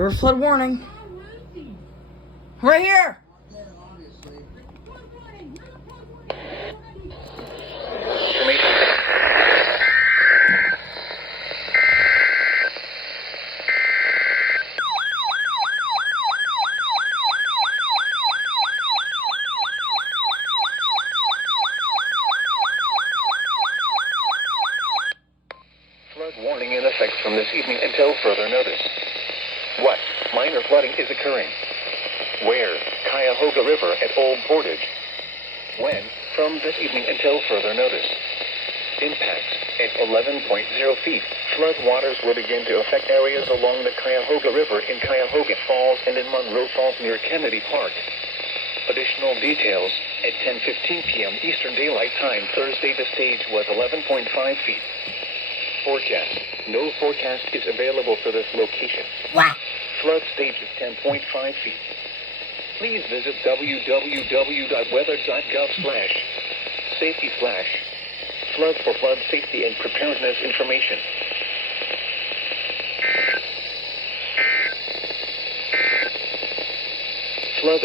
River flood warning. Right here. Flood warning in effect from this evening until further notice. What minor flooding is occurring? Where? Cuyahoga River at Old Portage. When? From this evening until further notice. Impacts at 11.0 feet. Flood waters will begin to affect areas along the Cuyahoga River in Cuyahoga Falls and in Monroe Falls near Kennedy Park. Additional details at 10:15 p.m. Eastern Daylight Time Thursday. The stage was 11.5 feet. Forecast. No forecast is available for this location. What? Flood stage is 10.5 feet. Please visit www.weather.gov/safety/flood for flood safety and preparedness information. Flood